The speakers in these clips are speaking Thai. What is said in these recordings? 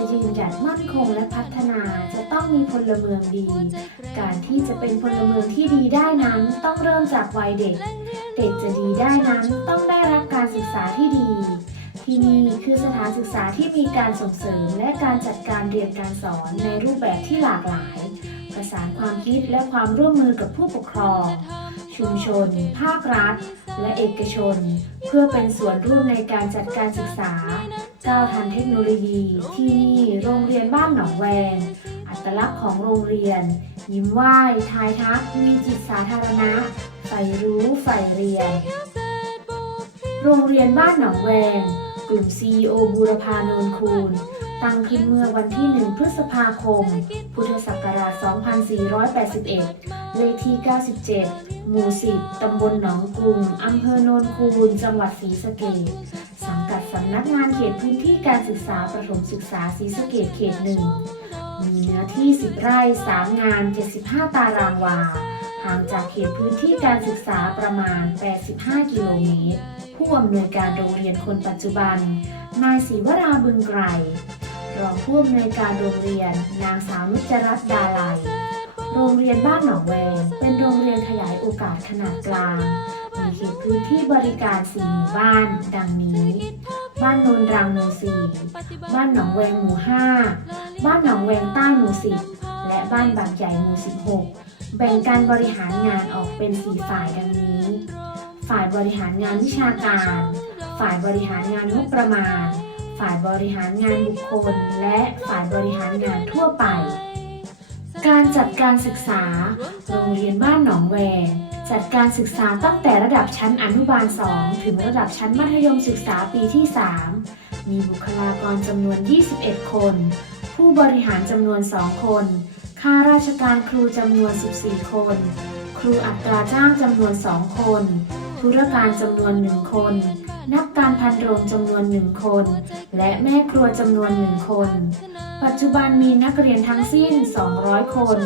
จะยืนหยัดมั่นคงและพัฒนาจะต้องมีพลเมืองดี การที่จะเป็นพลเมืองที่ดีได้นั้นต้องเริ่มจากวัยเด็ก เด็กจะดีได้นั้นต้องได้รับการศึกษาที่ดี ที่นี่คือสถานศึกษาที่มีการส่งเสริมและการจัดการเรียนการสอนในรูปแบบที่หลากหลาย ประสานความคิดและความร่วมมือกับผู้ปกครอง ชุมชน ภาครัฐ และเอกชน เพื่อเป็นส่วนร่วมในการจัดการศึกษา ก้าวทันเทคโนโลยี ที่นี่โรงเรียนบ้านหนองแวง อัตลักษณ์ของโรงเรียน ยิ้มไหว้ทายทัก มีจิตสาธารณะใฝ่รู้ใฝ่เรียน โรงเรียนบ้านหนองแวง กลุ่ม CEO บูรพานนคูณ ตั้งขึ้นเมื่อวันที่ 1 พฤษภาคม พุทธศักราช 2481 เลขที่ 97 หมู่ 10 ตำบลหนองกรุงอำเภอโนนคูนจังหวัดศรีสะเกษสังกัดำนักงานเขตพื้นที่การศึกษาประถมศึกษาศรีสะเกษเขตหนึ่งมีเนื้อที่ 10 ไร่ 3 งาน 75 ตารางวา ห่างจากเขตพื้นที่การศึกษาประมาณ 85 กิโลเมตร ผู้อำนวยการโรงเรียนคนปัจจุบัน นายศรีวราบึงไกร รองผู้อำนวยการโรงเรียน นางสาวนุจรัตน์ดาลัย โรงเรียนบ้านหนองแวง เป็นโรงเรียนขยายโอกาสขนาดกลาง มีเขตพื้นที่บริการ 4 หมู่บ้าน ดังนี้ บ้านโนนรังหมู่4บ้านหนองแวงหมู่5บ้านหนองแวงใต้หมู่10และบ้านบางใหญ่หมู่16แบ่งการบริหารงานออกเป็น4ฝ่ายดังนี้ ฝ่ายบริหารงานวิชาการ ฝ่ายบริหารงานงบประมาณ ฝ่ายบริหารงานบุคคล และฝ่ายบริหารงานทั่วไป การจัดการศึกษา โรงเรียนบ้านหนองแวง จัดการศึกษาตั้งแต่ระดับชั้นอนุบาล 2 ถึงระดับชั้นมัธยมศึกษาปีที่ 3 มีบุคลากรจำนวน 21 คน ผู้บริหารจำนวน 2 คน ข้าราชการครูจำนวน 14 คน ครูอัตราจ้างจำนวน 2 คน ธุรการจำนวน 1 คน นักการพันโรงจำนวน 1 คน และแม่ครัวจำนวน 1 คน ปัจจุบันมีนักเรียนทั้งสิ้น 200 คน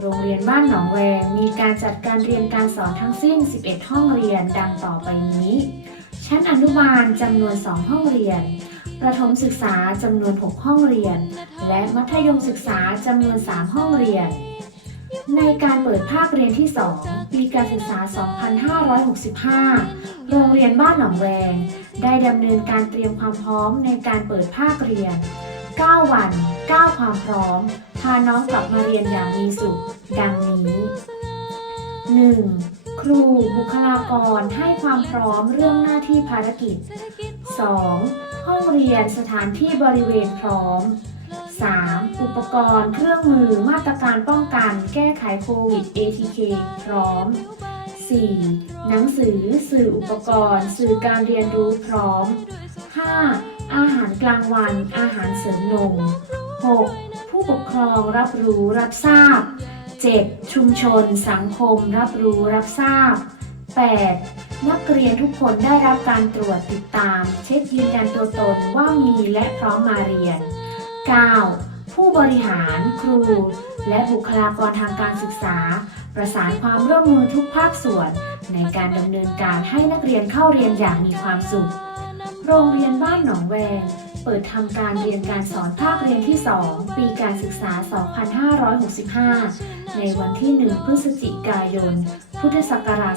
โรงเรียนบ้านหนองแวงมีการจัดการเรียนการสอนทั้งสิ้น 11 ห้องเรียนดังต่อไปนี้ ชั้นอนุบาลจำนวน 2 ห้องเรียน ประถมศึกษาจำนวน 6 ห้องเรียน และมัธยมศึกษาจำนวน 3 ห้องเรียน ในการเปิดภาคเรียนที่ 2 ปีการศึกษา 2565 โรงเรียนบ้านหนองแวง ได้ดำเนินการเตรียมความพร้อมในการเปิดภาคเรียน 9 วัน 9 ความพร้อม พาน้องกลับมาเรียนอย่างมีสุข ดังนี้ 1. ครูบุคลากรให้ความพร้อมเรื่องหน้าที่ภารกิจ 2. ห้องเรียนสถานที่บริเวณพร้อม 3. อุปกรณ์เครื่องมือมาตรการป้องกันแก้ไขโควิด ATK พร้อม 4. หนังสือสื่ออุปกรณ์ สื่อการเรียนรู้พร้อม 5. อาหารกลางวัน อาหารเสริมนม 6. ปกครองรับรู้รับทราบ 7. ชุมชน สังคม รับรู้รับทราบ 8. นักเรียนทุกคนได้รับการตรวจติดตาม เช็คยืนยันตัวตนว่ามีและพร้อมมาเรียน 9. ผู้บริหารครู และบุคลากรทางการศึกษา ประสานความร่วมมือทุกภาคส่วน ในการดำเนินการให้นักเรียนเข้าเรียนอย่างมีความสุข โรงเรียนบ้านหนองแวง เปิดทำการเรียนการสอนภาคเรียนที่ 2 ปีการศึกษา 2565 ในวันที่ 1 พฤศจิกายน พุทธศักราช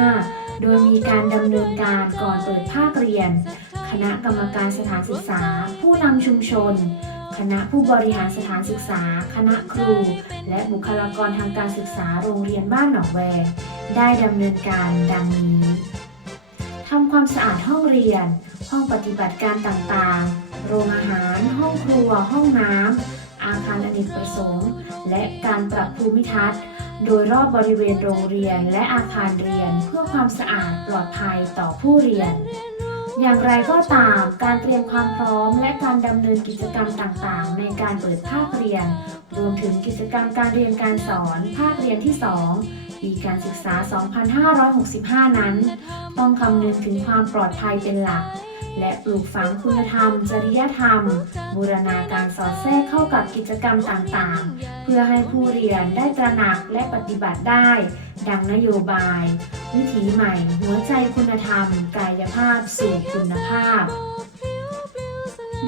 2565 โดยมีการดำเนินการก่อนเปิดภาคเรียน คณะกรรมการสถานศึกษา ผู้นำชุมชน คณะผู้บริหารสถานศึกษา คณะครู และบุคลากรทางการศึกษาโรงเรียนบ้านหนองแวงได้ดำเนินการดังนี้ทำความสะอาดห้องเรียน ห้องปฏิบัติการต่างๆ โรงอาหาร ห้องครัว ห้องน้ำ อาคารอเนกประสงค์ และการปรับภูมิทัศน์ โดยรอบบริเวณโรงเรียนและอาคารเรียนเพื่อความสะอาดปลอดภัยต่อผู้เรียน อย่างไรก็ตาม การเตรียมความพร้อมและการดำเนินกิจกรรมต่างๆ ในการเปิดภาคเรียน รวมถึงกิจกรรมการเรียนการสอนภาคเรียนที่ 2ปีการศึกษา 2565 นั้น ต้องคำนึงถึงความปลอดภัยเป็นหลัก และปลูกฝังคุณธรรม จริยธรรม บูรณาการสอดแทรกเข้ากับกิจกรรมต่างๆ เพื่อให้ผู้เรียนได้ตระหนักและปฏิบัติได้ ดังนโยบาย วิถีใหม่ หัวใจคุณธรรม กายภาพสู่คุณภาพ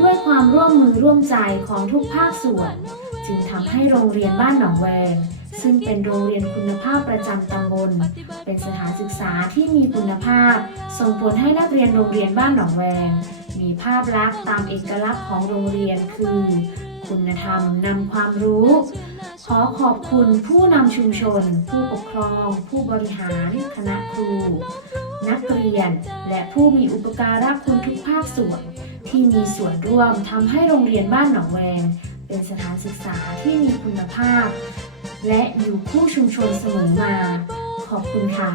ด้วยความร่วมมือร่วมใจของทุกภาคส่วน จึงทำให้โรงเรียนบ้านหนองแวง ซึ่งเป็นโรงเรียนคุณภาพประจำตำบล เป็นสถานศึกษาที่มีคุณภาพ ส่งผลให้นักเรียนโรงเรียนบ้านหนองแวง มีภาพลักษณ์ตามเอกลักษณ์ของโรงเรียนคือ คุณธรรมนำความรู้ ขอขอบคุณผู้นำชุมชน ผู้ปกครอง ผู้บริหาร คณะครู นักเรียน และผู้มีอุปการะคุณทุกภาคส่วน ที่มีส่วนร่วมทำให้โรงเรียนบ้านหนองแวง เป็นสถานศึกษาที่มีคุณภาพ และอยู่คู่ชุมชนเสมอมา ขอบคุณค่ะ